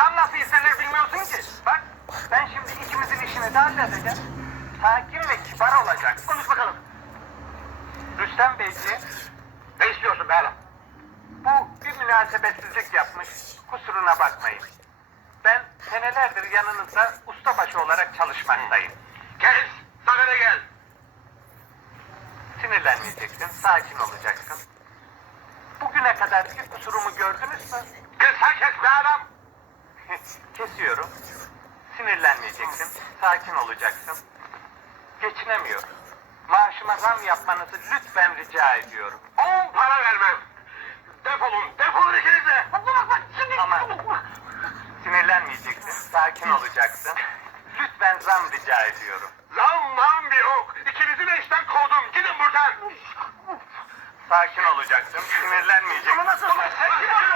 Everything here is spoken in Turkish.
Zam nasıl istenir bilmiyorsun ki. Bak ben şimdi ikimizin işini de halledeceğim. Sakin ve kibar olacaksın. Konuş bakalım. Rüstem Beyciğim. Ne istiyorsun be adam? Bu bir münasebetsizlik yapmış. Kusuruna bakmayın. Ben senelerdir yanınızda ustabaşı olarak çalışmaktayım. Kes, sana da gel. Sinirlenmeyeceksin, sakin olacaksın. Bugüne kadar bir kusurumu gördünüz mü? Kısa kes be adam. Kesiyorum. Sinirlenmeyeceksin, sakin olacaksın. Geçinemiyorum. Maaşıma zam yapmanızı lütfen rica ediyorum. On para vermem. Defolun, defolun ikiniz de. Bak bak şimdi. Ama sinirlenmeyeceksin, sakin olacaksın. Lütfen zam rica ediyorum. Zam mam bir yok. İkinizi de işten kovdum. Gidin buradan. Sakin olacaksın, sinirlenmeyeceksin. Ama nasıl? Sen kim oluyorsun?